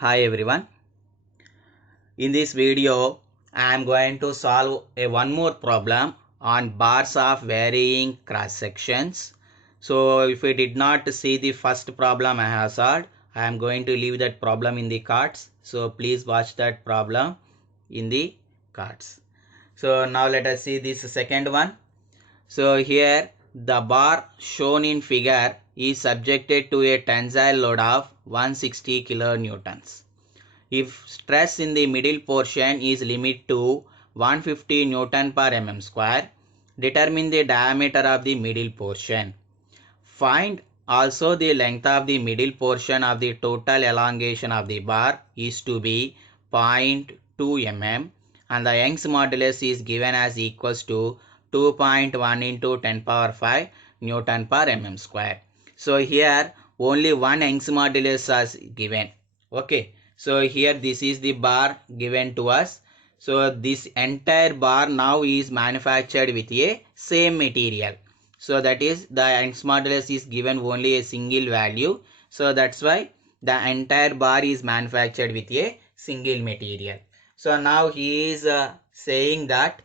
Hi everyone. In this video, I am going to solve one more problem on bars of varying cross sections. So if you did not see the first problem I have solved, I am going to leave that problem in the cards. So please watch that problem in the cards. So now let us see this second one. So here the bar shown in figure is subjected to a tensile load of 160 kilonewtons. If stress in the middle portion is limited to 150 Newton per mm square, determine the diameter of the middle portion. Find also the length of the middle portion of the total elongation of the bar is to be 0.2 mm and the Young's modulus is given as equals to 2.1 into 10 power 5 Newton per mm square. So here only one Young's modulus is given. Okay. So here this is the bar given to us. So this entire bar now is manufactured with a same material. So that is the Young's modulus is given only a single value. So that's why the entire bar is manufactured with a single material. So now he is saying that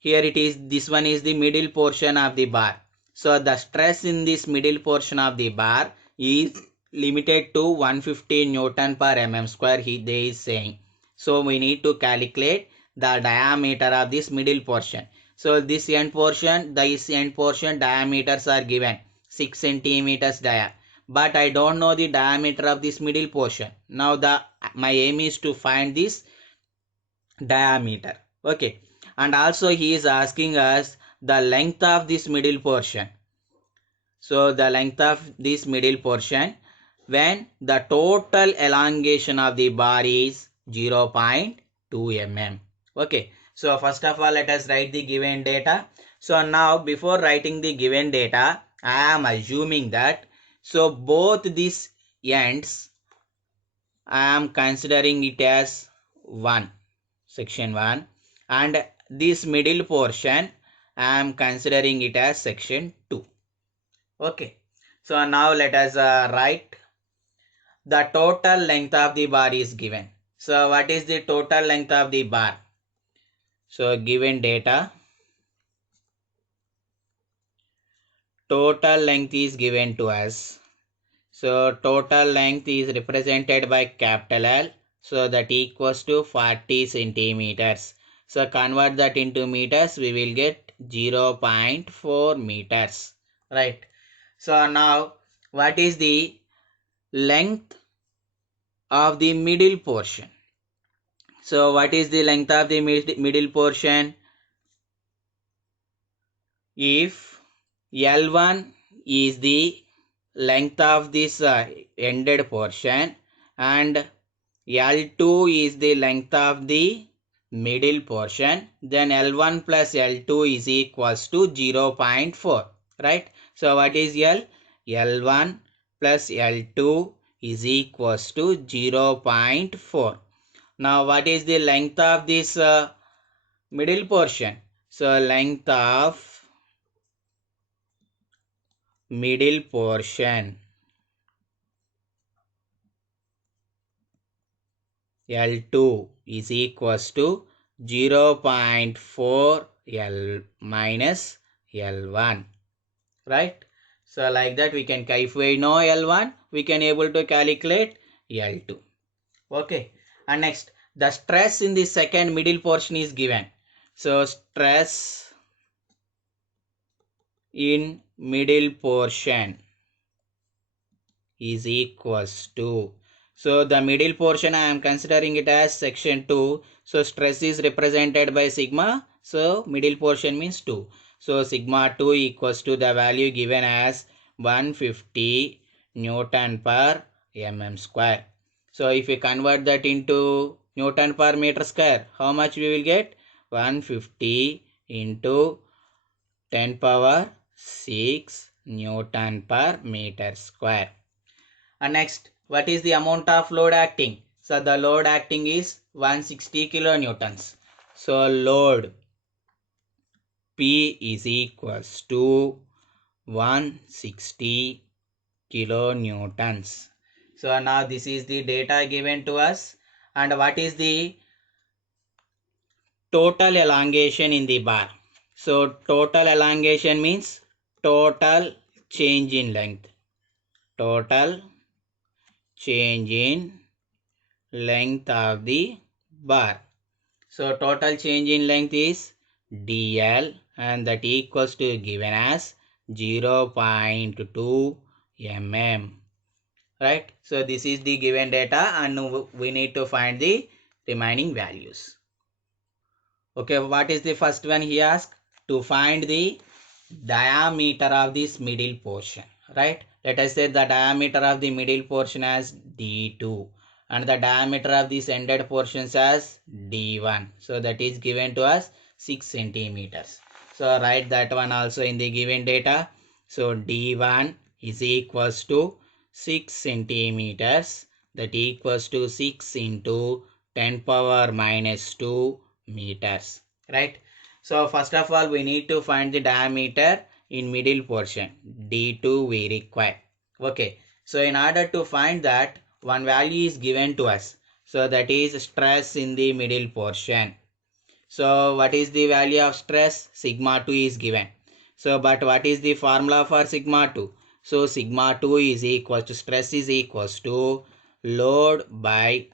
here it is, this one is the middle portion of the bar. So the stress in this middle portion of the bar is limited to 150 Newton per mm square, they is saying. So we need to calculate the diameter of this middle portion. So this end portion diameters are given 6 centimeters dia. But I don't know the diameter of this middle portion. Now my aim is to find this diameter. Okay. And also he is asking us the length of this middle portion. So the length of this middle portion when the total elongation of the bar is 0.2 mm. Okay. So first of all, let us write the given data. So now before writing the given data, I am assuming that so both these ends I am considering it as 1, section 1, and this middle portion I am considering it as section 2. Okay. So now let us write the total length of the bar is given. So what is the total length of the bar? So given data, total length is given to us. So total length is represented by capital L. So that equals to 40 centimeters. So convert that into meters, we will get 0.4 meters. Right. So now what is the length of the middle portion? So what is the length of the middle portion? If L1 is the length of this ended portion and L2 is the length of the middle portion, then L1 plus L2 is equals to 0.4, right? So what is L? L1 plus L2 is equals to 0.4. Now what is the length of this middle portion? So length of middle portion L2 is equals to 0.4 L minus L1, right? So like that we can, if we know L1, we can able to calculate L2. Okay. And next, the stress in the second middle portion is given. So stress in middle portion is equals to, so the middle portion I am considering it as section 2. So stress is represented by sigma. So middle portion means 2. So sigma 2 equals to the value given as 150 Newton per mm square. So if we convert that into Newton per meter square, how much we will get? 150 into 10 power 6 Newton per meter square. And next, what is the amount of load acting? So the load acting is 160 kilonewtons. So load P is equals to 160 kilonewtons. So now this is the data given to us. And what is the total elongation in the bar? So total elongation means total change in length. Total change in length of the bar. So total change in length is dl, and that equals to given as 0.2 mm. Right? So this is the given data, and we need to find the remaining values. Okay, what is the first one he asked? To find the diameter of this middle portion. Right? Let us say the diameter of the middle portion as d2 and the diameter of this ended portions as d1. So that is given to us 6 centimeters. So write that one also in the given data. So d1 is equals to 6 centimeters, that equals to 6 into 10 power minus 2 meters. Right? So first of all, we need to find the diameter in middle portion. D2 we require. Okay. So in order to find that, one value is given to us. So that is stress in the middle portion. So what is the value of stress? Sigma 2 is given. So but what is the formula for sigma 2? So sigma 2 is equal to, stress is equals to load by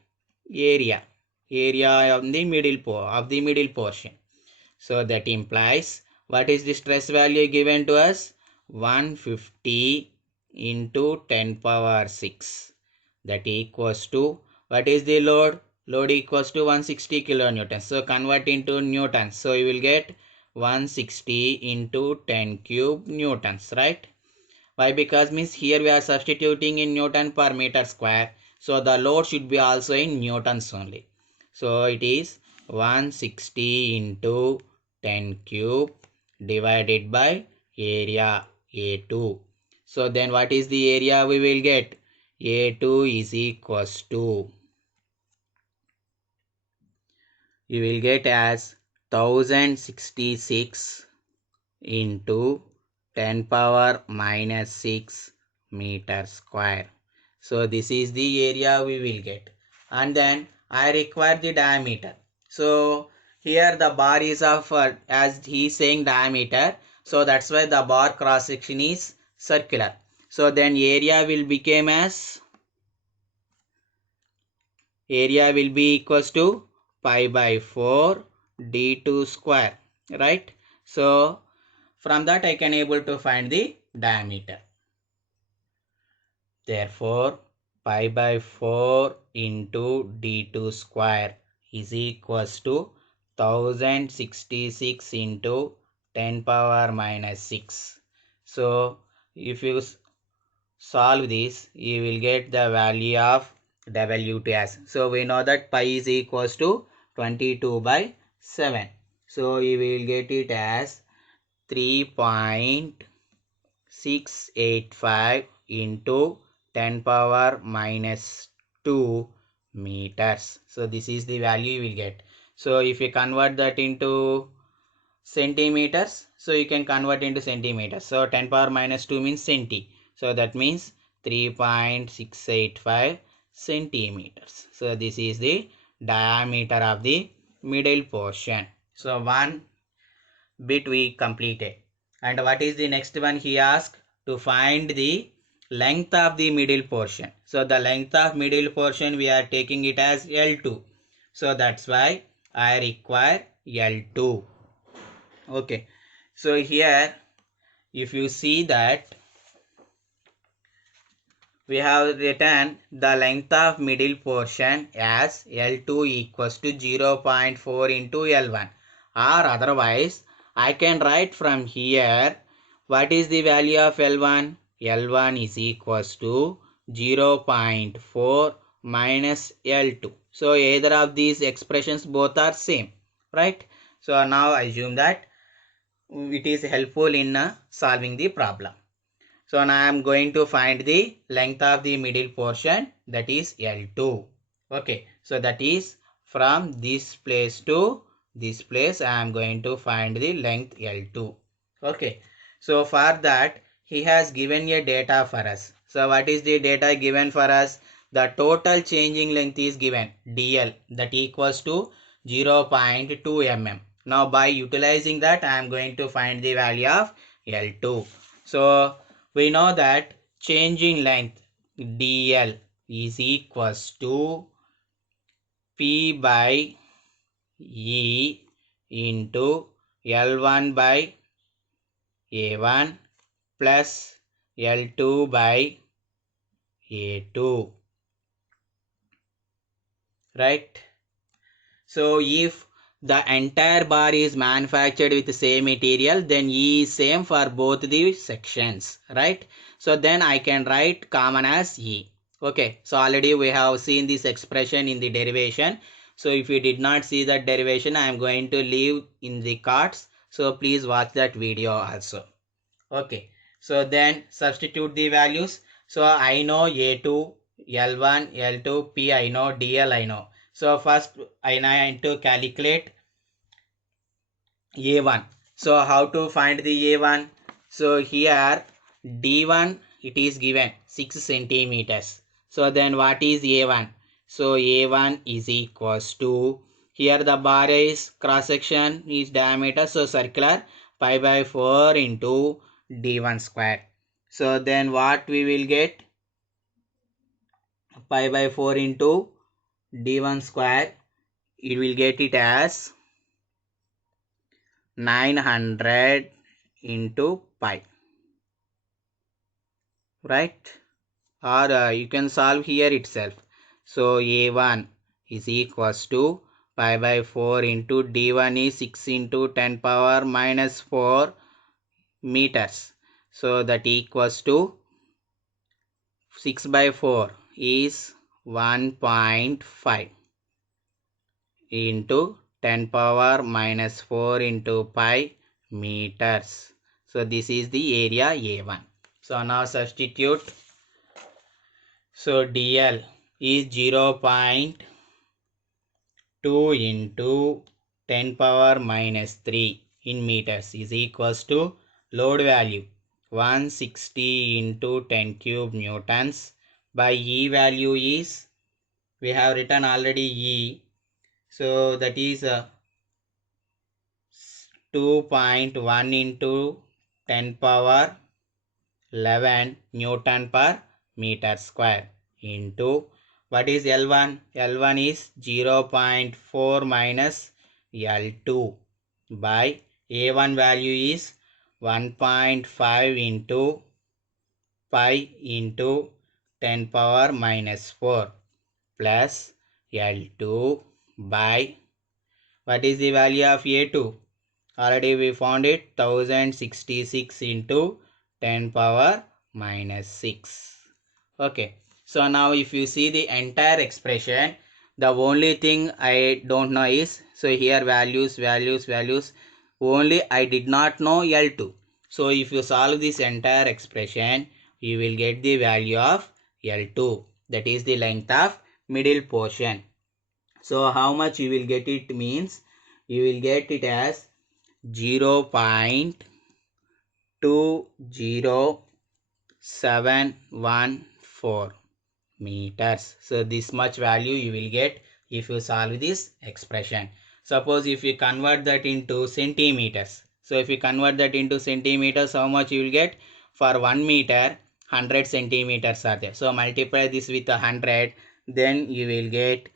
area. Area of the middle portion. So that implies, what is the stress value given to us? 150 into 10 power 6. That equals to, what is the load? Load equals to 160 kilonewtons. So convert into newtons. So you will get 160 into 10 cube newtons, right? Why? Because means here we are substituting in Newton per meter square. So the load should be also in newtons only. So it is 160 into 10 cube divided by area A2. So then what is the area we will get? A2 is equals to, you will get as 1066 into 10 power minus 6 meter square. So this is the area we will get. And then I require the diameter. So here the bar is of, as he is saying diameter. So that's why the bar cross section is circular. So then area will become as, area will be equals to pi by 4 d2 square. Right? So from that I can able to find the diameter. Therefore, pi by 4 into d2 square is equals to 1066 into 10 power minus 6. So if you solve this, you will get the value of WTS. So we know that pi is equals to 22 by 7. So you will get it as 3.685 into 10 power minus 2 meters. So this is the value you will get. So if you convert that into centimeters, so you can convert into centimeters. So 10 power minus 2 means centi. So that means 3.685 centimeters. So this is the diameter of the middle portion. So one bit we completed. And what is the next one he asked? To find the length of the middle portion. So the length of middle portion we are taking it as L2. So that's why I require L2. Okay. So here if you see that we have written the length of middle portion as L2 equals to 0.4 into L1, or otherwise I can write from here what is the value of L1. L1 is equals to 0.4 minus L2. So either of these expressions both are same, right? So now assume that it is helpful in solving the problem. So now I am going to find the length of the middle portion, that is L2. Okay. So that is from this place to this place I am going to find the length L2. Okay. So for that he has given a data for us. So what is the data given for us? the total changing length is given dl, that equals to 0.2 mm. Now by utilizing that, I am going to find the value of L2. So we know that changing length dl is equals to P by E into L1 by A1 plus L2 by A2, right? So if the entire bar is manufactured with the same material, then E is same for both the sections, right? So then I can write common as E. Okay, so already we have seen this expression in the derivation. So if you did not see that derivation, I am going to leave in the cards. So please watch that video also. Okay, so then substitute the values. So I know A2, L1, L2, P I know, DL I know. So first I need to calculate A1. So how to find the A1? So here D1 it is given 6 centimeters. So then what is A1? So A1 is equals to, here the bar is cross section is diameter, so circular, pi by 4 into D1 square. So then what we will get? Pi by 4 into D1 square, it will get it as 900 into pi, right? Or you can solve here itself. So A1 is equals to pi by 4 into D1 is 6 into 10 power minus 4 meters. So that equals to 6 by 4 is 1.5 into 10 power minus 4 into pi meters. So this is the area A1. So now substitute. So dl is 0.2 into 10 power minus 3 in meters is equals to load value 160 into 10 cube newtons by E value is, we have written already E. So that is 2.1 into 10 power 11 Newton per meter square into, what is L1? L1 is 0.4 minus L2 by A1 value is 1.5 into pi into 10 power minus 4 plus L2 by, what is the value of A2? Already we found it, 1066 into 10 power minus 6. Okay, so now if you see the entire expression, the only thing I don't know is, so here values, only I did not know L2. So if you solve this entire expression, you will get the value of L2, that is the length of middle portion. So how much you will get it means, you will get it as 0.20714 meters. So this much value you will get if you solve this expression. Suppose if you convert that into centimeters. So if you convert that into centimeters, how much you will get? For 1 meter, 100 centimeters are there. So multiply this with 100, then you will get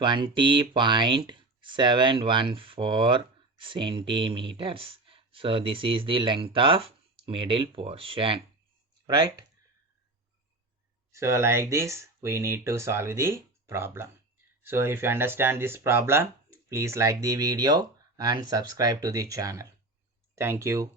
20.714 centimeters. So this is the length of middle portion, right? So like this, we need to solve the problem. So if you understand this problem, please like the video and subscribe to the channel. Thank you.